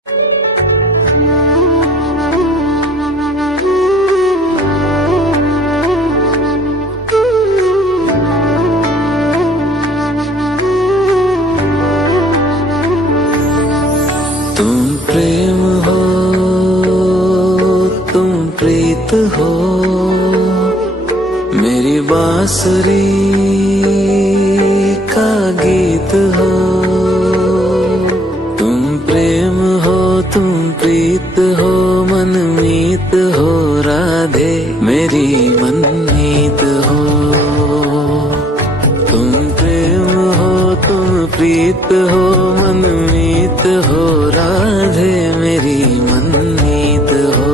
तुम प्रेम हो, तुम प्रीत हो, मेरी बांसुरी का गीत हो। तुम प्रेम हो, तुम प्रीत हो, मनमीत हो, राधे मेरी मनमीत हो। तुम प्रेम हो, तुम प्रीत हो, मनमीत हो, राधे मेरी मनमीत हो।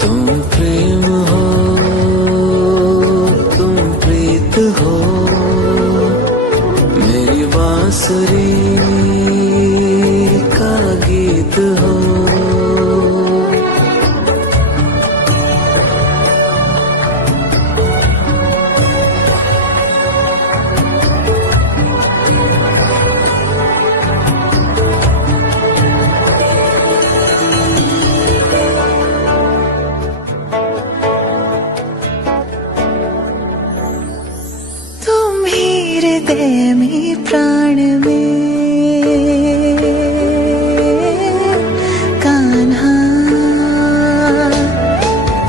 तुम प्रेम हो, तुम प्रीत हो, मेरी बांसुरी का गीत हो। हृदय में प्राण में कान्हा,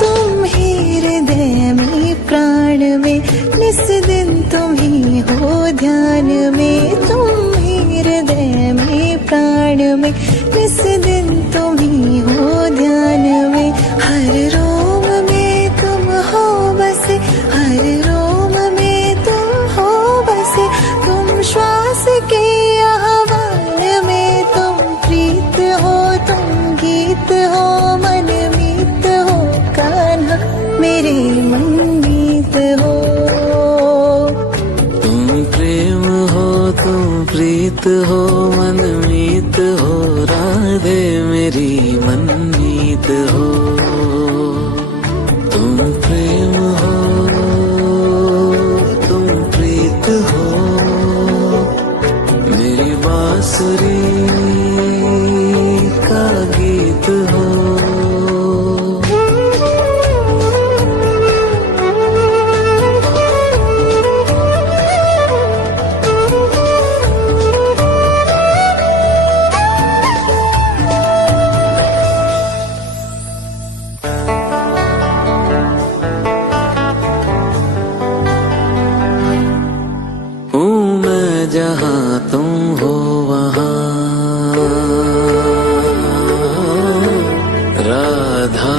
तुम ही हृदय में प्राण में, निस दिन तुम ही हो ध्यान में। तुम ही हृदय में प्राण में, निस दिन तुम ही हो ध्यान में। हर रोम में तुम हो बसे, हर रोम में तुम हो बसे। तुम श्वास के आह्वान में, तुम प्रीत हो, तुम गीत हो, मनमीत हो, कान्हा मेरे मनमीत हो। तुम प्रेम हो, तुम प्रीत हो, मनमीत हो, राधे मेरी मनमीत हो। तुम प्रेम हो, तुम प्रीत हो, मेरी बांसुरी का गीत हो। जहाँ तुम हो वहाँ राधा,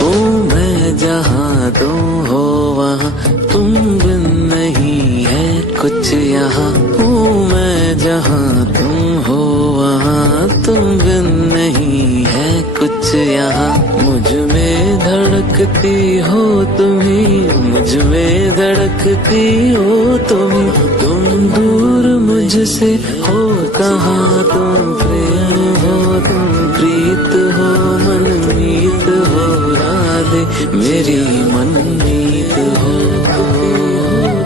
हूँ मैं जहाँ तुम हो वहाँ, तुम बिन नहीं है कुछ यहाँ। हूँ मैं जहाँ तुम हो वहाँ, तुम बिन नहीं है कुछ यहाँ। मुझ में धड़कती हो तुम्ही, मुझ में धड़कती हो तुम। तुम दूर मुझसे हो कहाँ, तुम प्रेम हो, तुम प्रीत हो, मनमीत हो, राधे मेरी मनमीत हो।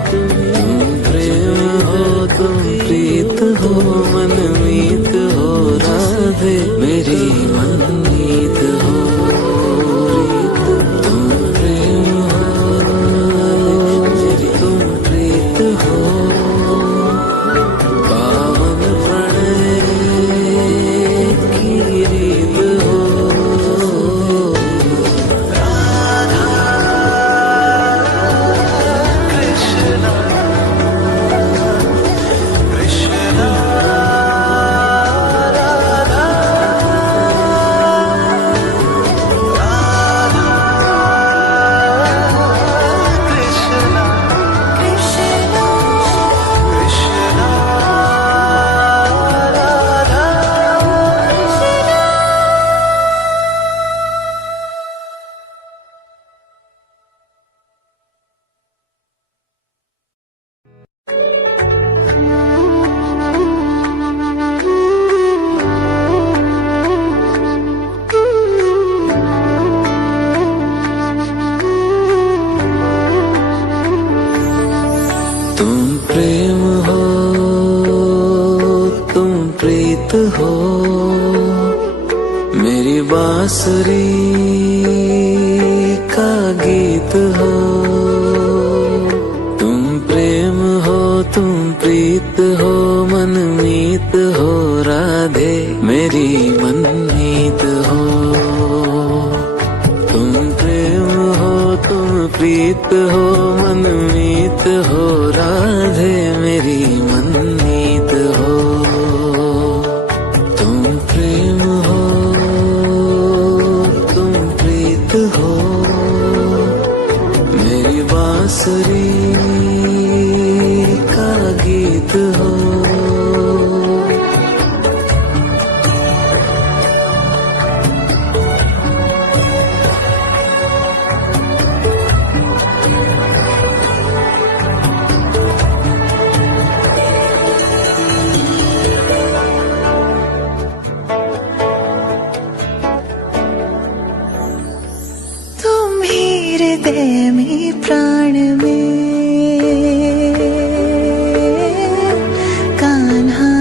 तुम प्रेम हो, तुम प्रीत हो, मनमीत हो, राधे मेरी मनमीत हो। तुम प्रेम हो, तुम प्रीत हो, पावन प्रणय की रीत हो। प्रीत हो, मेरी बांसुरी का गीत हो। तुम प्रेम हो, तुम प्रीत हो, मनमीत हो राधे मेरी मनमीत हो। तुम प्रेम हो, तुम प्रीत हो, मनमीत हो राधे मेरी मनमीत हो। तुम प्रेम हो, तुम प्रीत हो, मेरी बांसुरी का गीत हो। तुम ही हृदय में प्राण में कान्हा,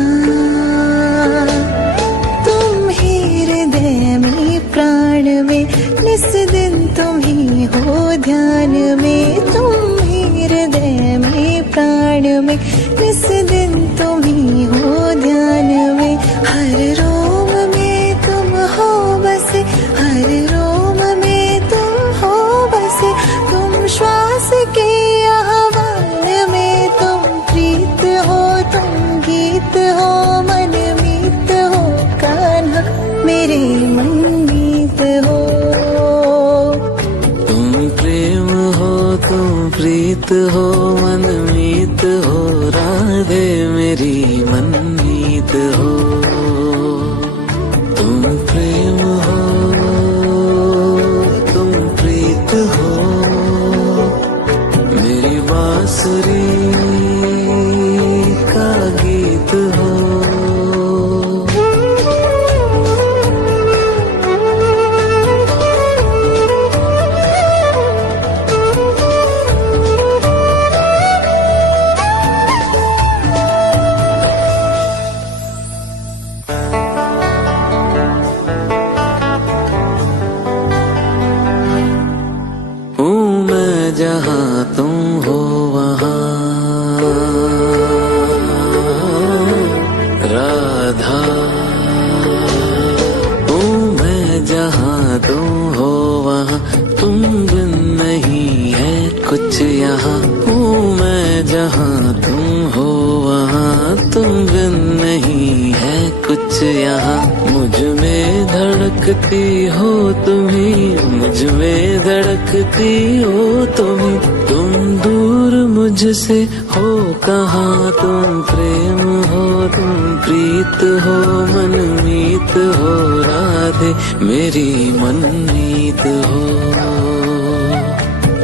तुम ही हृदय में प्राण में, निस दिन तुम ही हो ध्यान में। तुम ही हृदय में प्राण में, निस दिन तुम ही हो ध्यान में। हर रोम में तुम हो बसे, हर रोम में तुम हो बसे। तुम श्वास के आह्वान में, तुम प्रीत हो, तुम गीत हो, मनमीत हो कान्हा मेरे मनमीत हो। तुम प्रेम हो, तुम प्रीत हो, मनमीत हो राधे मेरी मनमीत हो। तुम प्रेम हो, तुम प्रीत हो, मेरी बांसुरी का गीत हो। हूँ मैं जहाँ तुम हो वहाँ राधा। हूँ मैं जहाँ तुम हो वहाँ, तुम बिन नहीं है कुछ यहाँ। हूँ मैं जहाँ तुम हो वहाँ, तुम बिन नहीं है कुछ यहाँ। मुझ में धड़कती हो तुम्ही, मुझ में धड़कती हो तुम्ही। तुम दूर मुझसे हो कहाँ, तुम प्रेम हो, तुम प्रीत हो, मनमीत हो राधे मेरी मनमीत हो।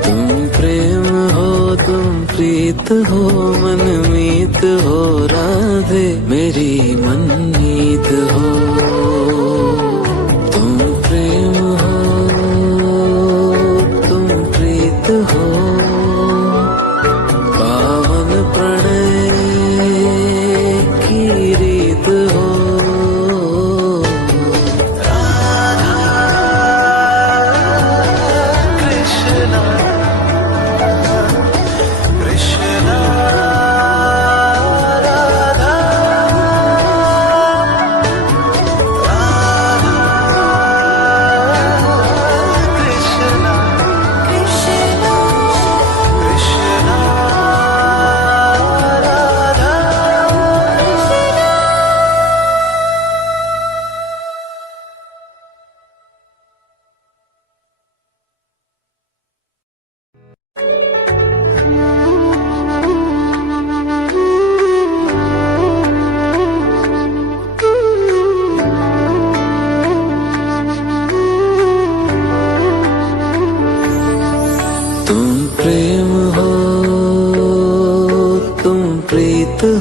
तुम प्रेम हो, तुम प्रीत हो, मनमीत हो राधे मेरी मनमीत हो। तुम प्रेम हो, तुम प्रीत हो, पावन प्रणय की रीत हो।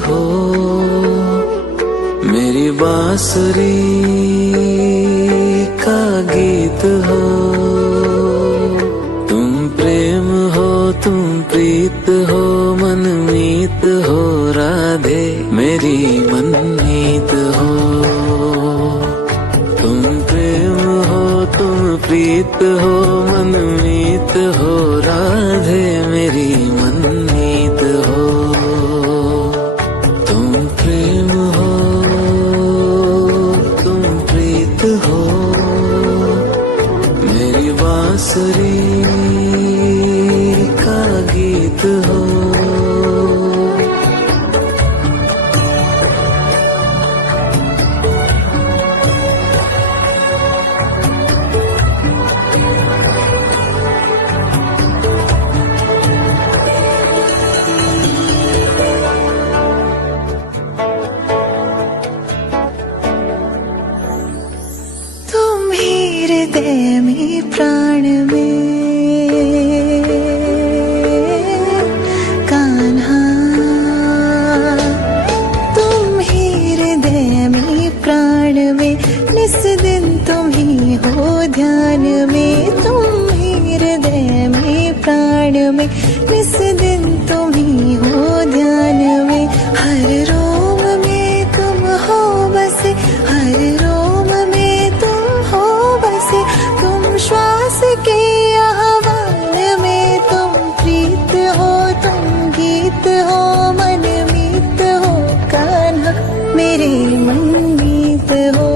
हो, मेरी बांसुरी का गीत हो। तुम प्रेम हो, तुम प्रीत हो, मनमीत हो राधे मेरी मनमीत हो। प्रीत हो मनमीत हो राधे मेरी मनमीत हो। तुम प्रेम हो तुम प्रीत हो मेरी बांसुरी का गीत हो। तुम ही हृदय में प्राण में कान्हा, तुम ही हृदय में प्राण में निस दिन तुम ही हो ध्यान में। तुम ही हृदय में प्राण में निस दिन तुम ही हो ध्यान में। हर रोम में तुम हो बसे, हर रोम में तुम हो बसे। तुम श्वास के आह्वान में तुम प्रीत हो तुम गीत हो मनमीत हो कान्हा मेरे मनमीत हो।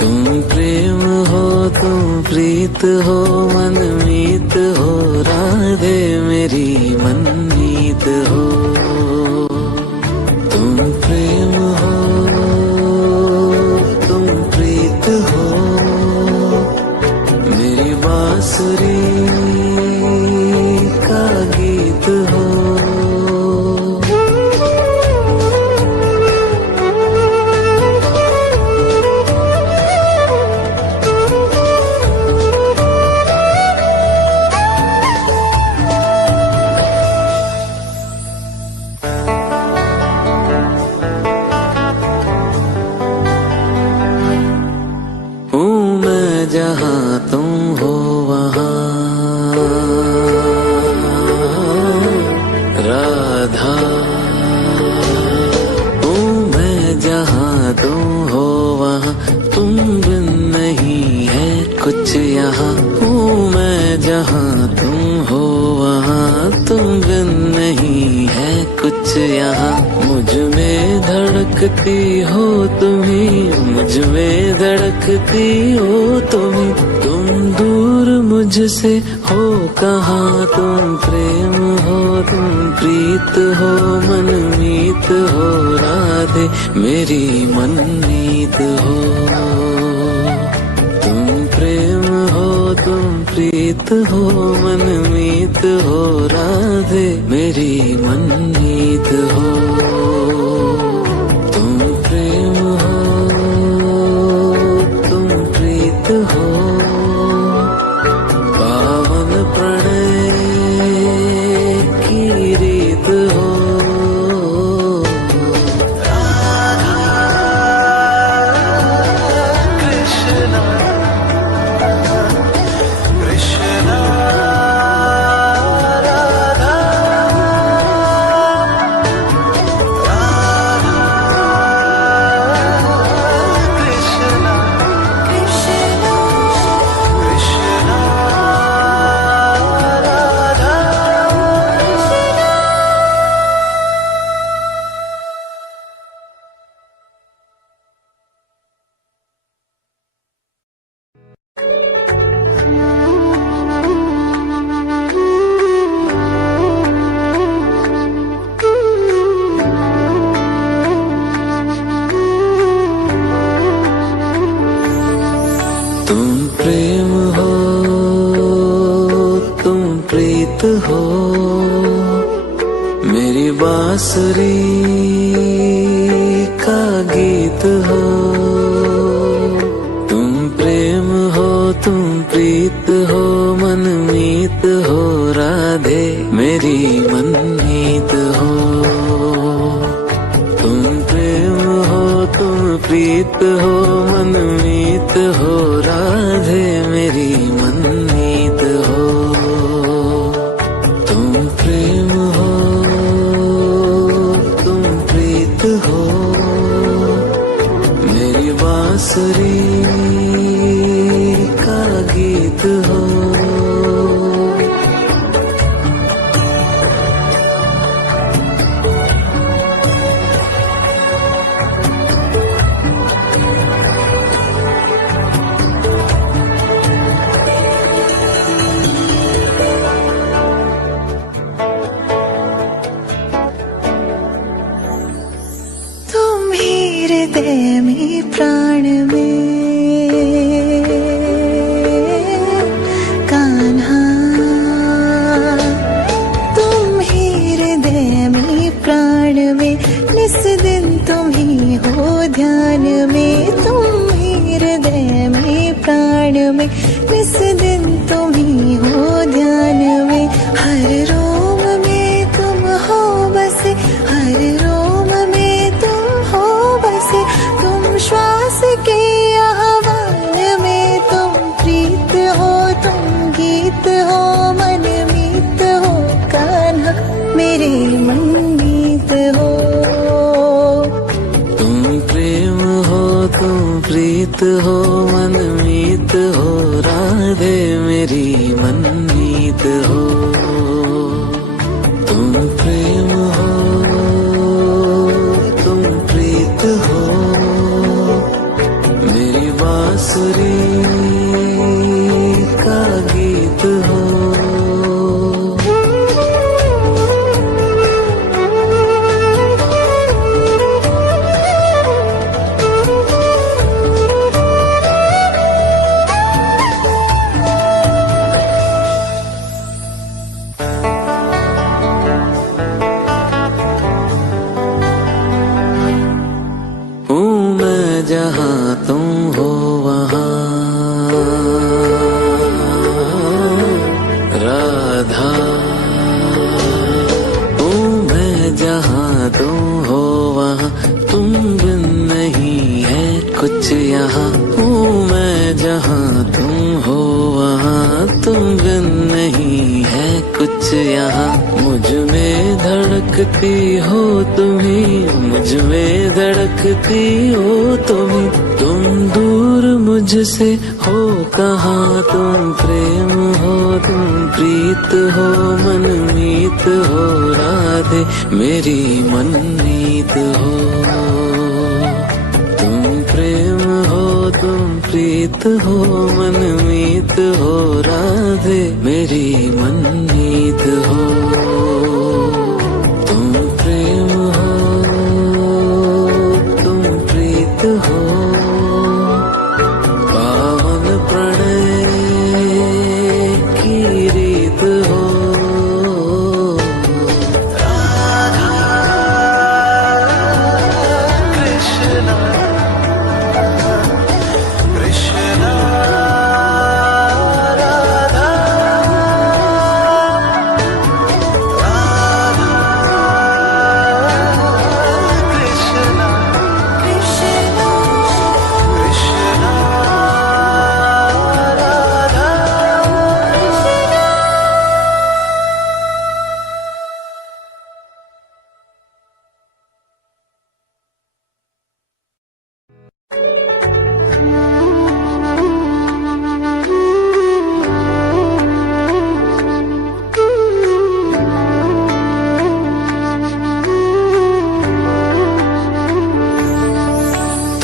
तुम प्रेम हो तुम प्रीत हो मनमीत हो राधे मेरी मनमीत हो। तुम प्रेम हो तुम प्रीत हो मेरी बांसुरी का गीत हो। हूँ मैं जहाँ तुम हो वहाँ राधा। हूँ मैं जहाँ तुम हो वहाँ तुम बिन नहीं है कुछ यहाँ। हूँ मैं जहाँ तुम हो वहाँ तुम बिन नहीं है कुछ यहाँ। मुझ में धड़कती हो तुम्ही मुझ में धड़कती हो तुम्ही। तुम दूर मुझसे हो कहाँ तुम प्रेम हो तुम प्रीत हो मनमीत हो राधे मेरी मनमीत हो। तुम प्रेम हो तुम प्रीत हो मनमीत हो राधे मेरी मनमीत हो। तुम प्रेम हो तुम प्रीत हो पावन प्रणय की रीत हो। तुम प्रेम हो तुम प्रीत हो मेरी बांसुरी का गीत हो। तुम प्रेम हो तुम प्रीत हो मनमीत हो राधे मेरी मनमीत हो। तुम प्रेम हो तुम प्रीत हो मनमीत हो राधे मेरी मनमीत हो। तुम प्रेम हो तुम प्रीत हो मेरी बांसुरी हृदय में प्राण में कान्हा, तुम ही हृदय में प्राण में, निस दिन तुम ही हो ध्यान में। तुम ही हृदय में प्राण में, निस दिन तुम ही हो ध्यान में। हर रोम में तुम हो बसे, हर रोम में तुम हो बसे। तुम श्वास के आह्वान में, तुम प्रीत हो, तुम गीत हो, मन मीत हो। कान्हा मेरे मनमीत हो। तुम प्रेम हो, तुम प्रीत हो, मनमीत हो। राधे मेरी मनमीत हो। तुम प्रेम हो, तुम प्रीत हो, मेरी बांसुरी का गीत हो। हूँ मैं जहाँ तुम हो वहाँ, राधा। हूँ मैं जहाँ तुम हो वहाँ, तुम बिन नहीं है कुछ यहाँ। हूँ मैं जहाँ तुम हो वहाँ, तुम बिन नहीं है कुछ यहाँ। मुझ में धड़कती हो तुम्ही, मुझ में धड़कती हो तुम्ही। तुम दूर मुझसे हो कहाँ, तुम प्रेम हो, तुम प्रीत हो, मनमीत हो। राधे मेरी मनमीत हो। तुम प्रेम हो, तुम प्रीत हो, मनमीत हो। राधे मेरी मनमीत हो। तुम प्रेम हो, तुम प्रीत हो, पावन प्रणय की रीत हो।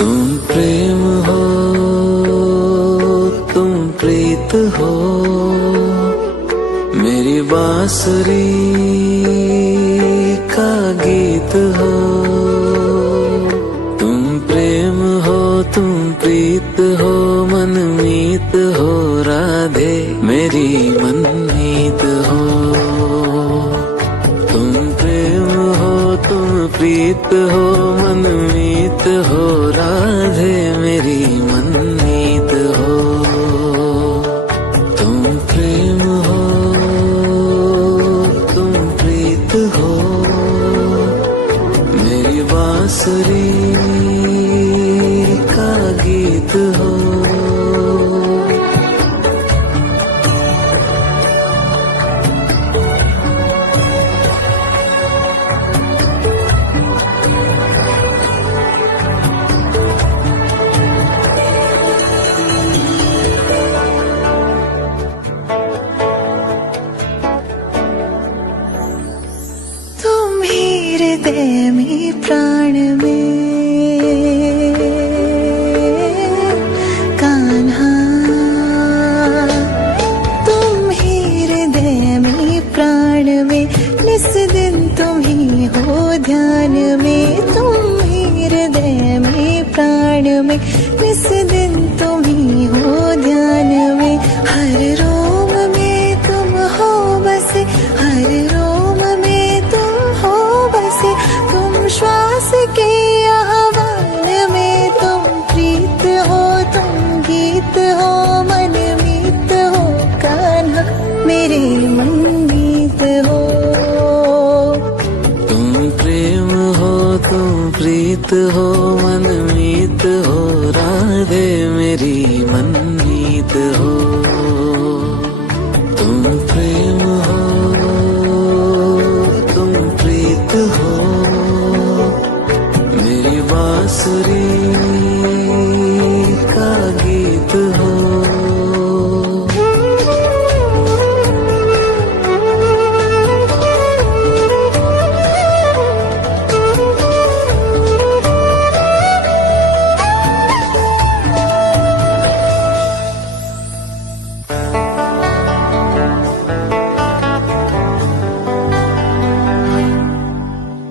तुम प्रेम हो, तुम प्रीत हो, मेरी बांसुरी का गीत हो। तुम प्रेम हो, तुम प्रीत हो, मनमीत हो। राधे मेरी मनमीत हो। तुम प्रेम हो, तुम प्रीत हो, मनमीत हो। राधे मेरी मनमीत हो। तुम प्रेम हो, तुम प्रीत हो, मेरी बांसुरी का गीत हो। तुम ही हृदय में प्राण में में, निस दिन तुम ही हो ध्यान में। हर रोम में तुम हो बसे, हर रोम में तुम हो बसे। तुम श्वास के आह्वान में, तुम प्रीत हो, तुम गीत हो, मन मीत हो कान्हा, मेरे मनमीत हो। तुम प्रेम हो, तुम प्रीत हो, मनमीत हो, राधे मेरी मनमीत हो। तुम प्रेम हो, तुम प्रीत हो, मेरी बांसुरी का गीत हो।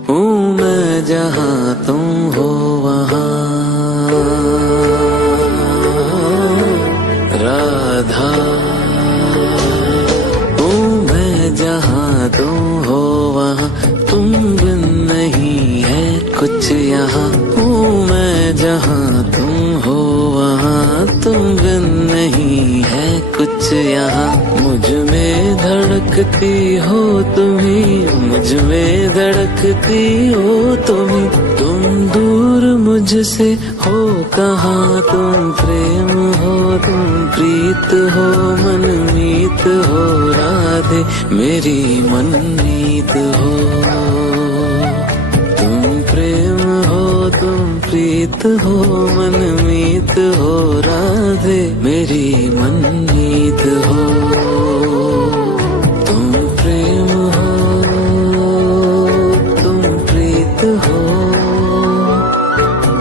हूँ मैं जहाँ तुम हो वहाँ, राधा। हूँ मैं जहाँ तुम हो वहाँ, तुम बिन नहीं है कुछ यहाँ। हूँ मैं जहाँ तुम हो वहाँ, तुम बिन नहीं है कुछ यहाँ। मुझ में धड़कती हो तुम्ही, मुझ में धड़कती हो तुम्ही। तुम दूर मुझसे हो कहाँ, तुम प्रेम हो, तुम प्रीत हो, मनमीत हो, राधे मेरी मनमीत हो। तुम प्रेम हो, तुम प्रीत हो, मनमीत हो, राधे मेरी मनमीत हो। तुम प्रेम हो, तुम प्रीत हो,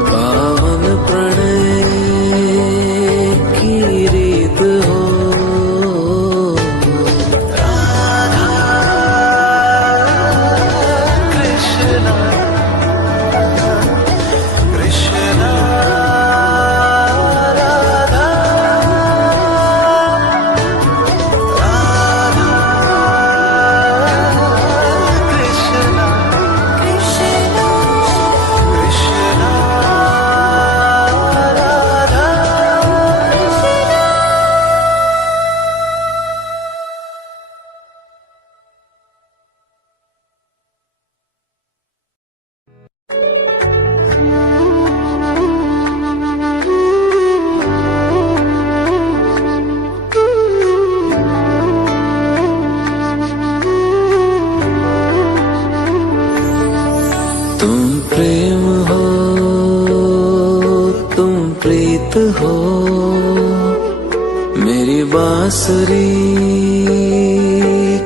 पावन प्रणय की रीत हो। तुम प्रेम हो, तुम प्रीत हो, मेरी बांसुरी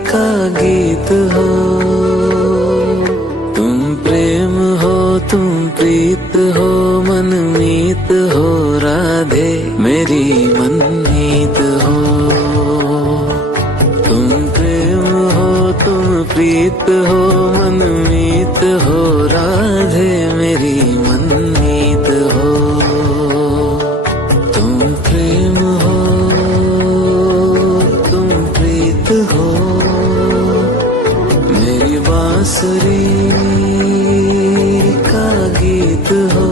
का गीत हो। तुम प्रेम हो, तुम प्रीत हो, मनमीत हो, राधे मेरी मनमीत हो। तुम प्रेम हो, तुम प्रीत हो, मनमीत हो, राधे मेरी मनमीत हो। तुम प्रेम हो, तुम प्रीत हो, मेरी बांसुरी का गीत हो।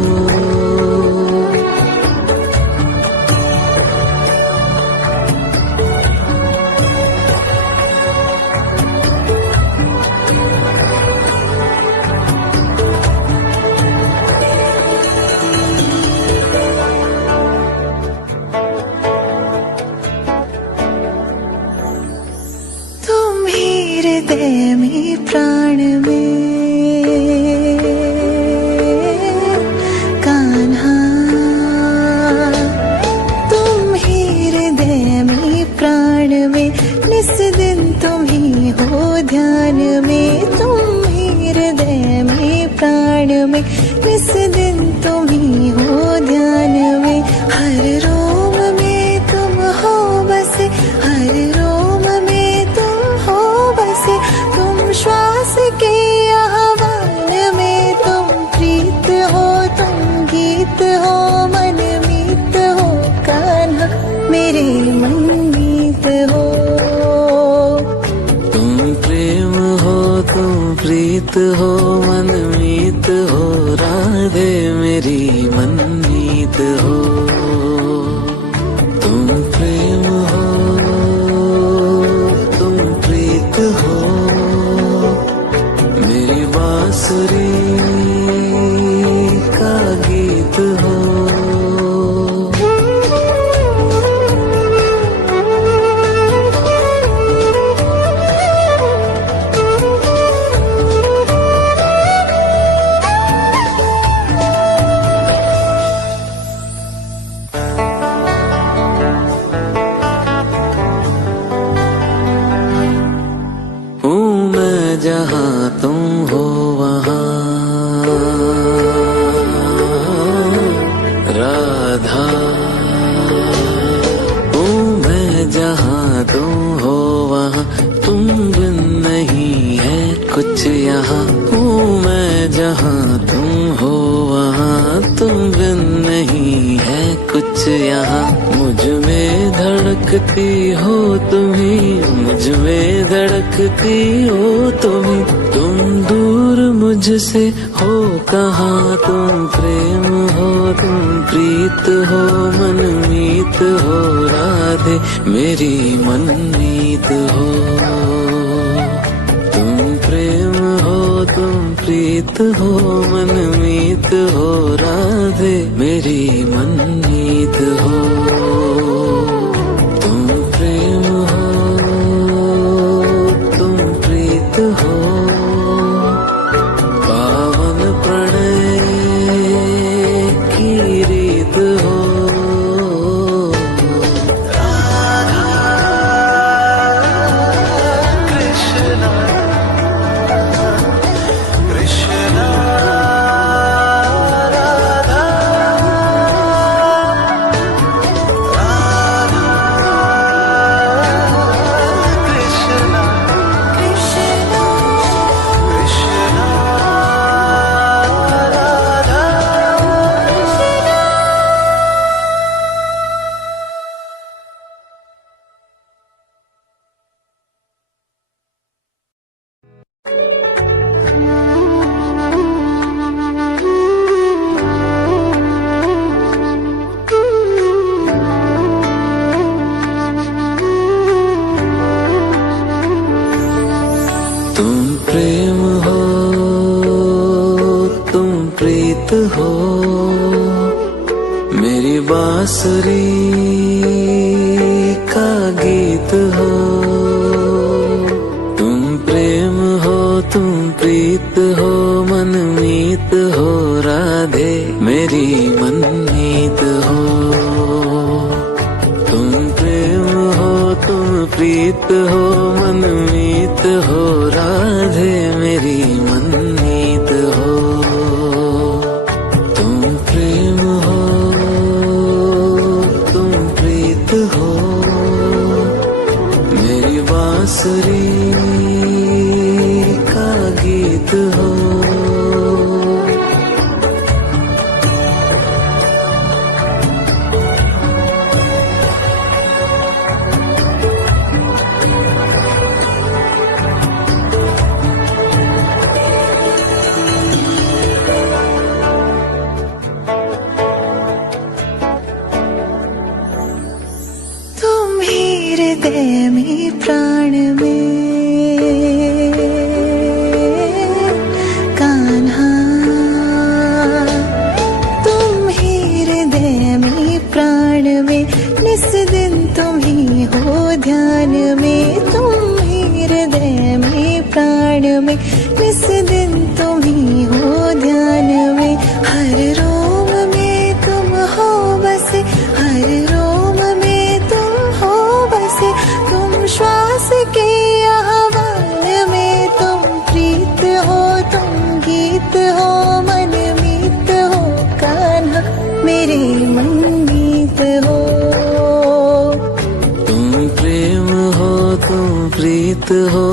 हृदय में प्राण में मीत हो मनमीत हो राधे मेरी मनमीत हो तुम प्रेम हो तुम प्रीत हो मेरी बांसुरी का गीत हो जहाँ तुम हो वहाँ राधा हूँ मैं जहाँ तुम हो वहाँ तुम बिन नहीं है कुछ यहाँ हूँ मैं जहाँ तुम हो वहाँ तुम बिन नहीं है कुछ यहाँ मुझ में धड़कती हो तुम्ही मुझ में धड़कती हो तुम्ही तुम दूर मुझसे हो कहाँ तुम प्रेम हो तुम प्रीत हो मनमीत हो राधे मेरी मनमीत हो तुम प्रेम हो तुम प्रीत हो मनमीत हो राधे मेरी मनमीत हो तुम प्रेम हो तुम प्रीत हो पावन प्रणय की रीत हो तुम प्रेम हो तुम प्रीत हो मेरी बांसुरी का गीत हो तुम प्रेम हो तुम प्रीत हो मनमीत हो राधे मेरी मनमीत हो तुम प्रेम हो तुम प्रीत हो मनमीत हो राधे मेरी मनमीत हो तुम प्रेम हो तुम प्रीत हो मेरी बांसुरी का गीत हो हृदय में प्राण में कान्हा तुम ही हृदय में प्राण में निस दिन तुम ही हो ध्यान में तुम ही हृदय में प्राण में निस दिन तुम ही हो ध्यान में हर रोम में तुम हो बसे हर रोम में तुम हो बसे तुम श्वास के आह्वान में तुम प्रीत हो तुम गीत हो मनमीत हो कान्हा मेरे मनमीत हो तुम प्रेम हो तुम प्रीत हो